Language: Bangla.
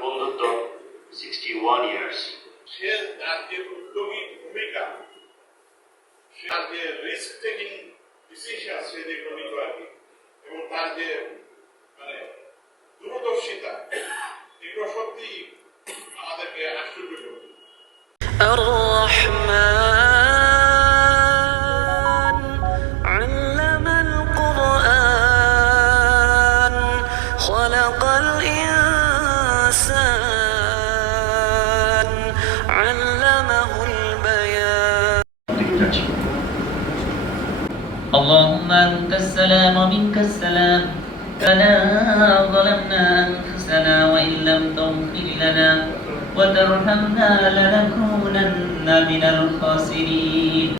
বন্ধুত্ব সিক্সটি ওয়ান ইয়ার্স সে তার যে আমাদেরকে আশ্চর্য علمه البيان. اللهم أنت السلام ومنك السلام. فلا ظلمنا أنفسنا وإن لم تغفر لنا وترحمنا لنكونن من الخاسرين.